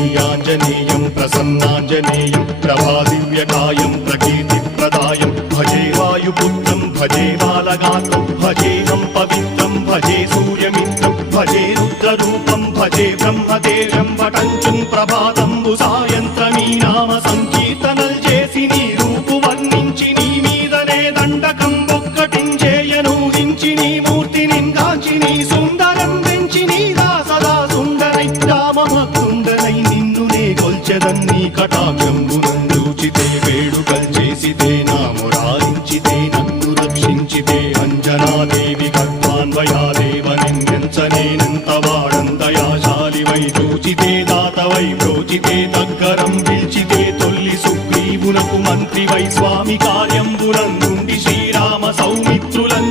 श्रीयाञ्जनेयं प्रसन्नाञ्जनेयं प्रभादिव्यकायं प्रकीर्तिप्रदायं भजे वायुपुत्रं भजे बालगात्रं भजेऽहं पवित्रं भजे सूर्यमित्रं भजे रुद्ररूपं भजे ब्रह्मदेवं पठञ्चुं ప్రభాతంబు సాయంత్రమీ నామ సంకీర్తనల్ చేసి నీ రూపు వర్ణించి నీ మీదనే దండకం ఒక్కటించేయనూహించి నీ మూర్తిని గాంచి నీ సుందరం పెంచి నీ దాసదా సుందరై రామమకుందరై నిన్ను నే కొల్చెదన్నీ కటాక్షంబునందూచితే వేడుకల్ చేసితే నా మురారించితే నన్ను రక్షించితే అంజనాదేవి కర్మాన్వయాదేవ నిన్నెంచనేనంత వాడంతయాశాలివై చూచితే దాతవై బ్రోచితే దగ్గరం పిలిచితే తొల్లి సుగ్రీవునకు మంత్రివై స్వామి కార్యంబులందుండి శ్రీరామ సౌమిత్రులం